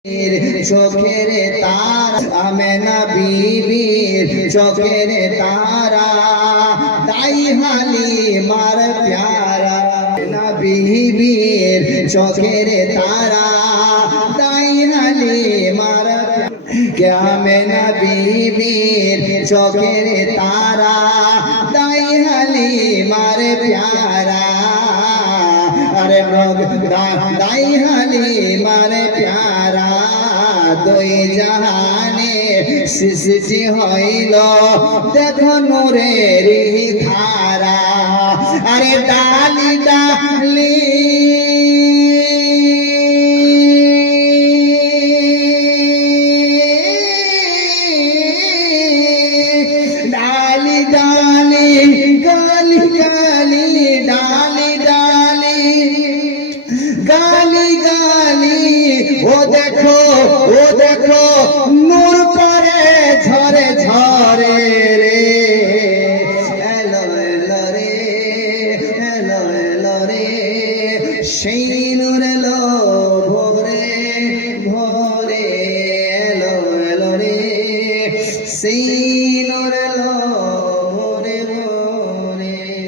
চোখের তারা আমেনা বিবির চোখের তারা তাই হালিমার প্যারা না বিবির চোখের তারা তাই হালিমার আমেনা বিবির চোখের তারা তাই হালিমার প্যারা আরে দাই হালিমার প্যারা দুই জাহানে সৃষ্টি হইল দেখো নূরের ধারা আরে ডালি ডালি ডালি ডালি গালি গালি ডালি ডালি গালি গালি ও দেখো নূর পরে ঝরে ঝরে রে এলো এলো রে এলো এলো রে সেই নূর এলো ভোরে ভোরে এলো এলো রে সেই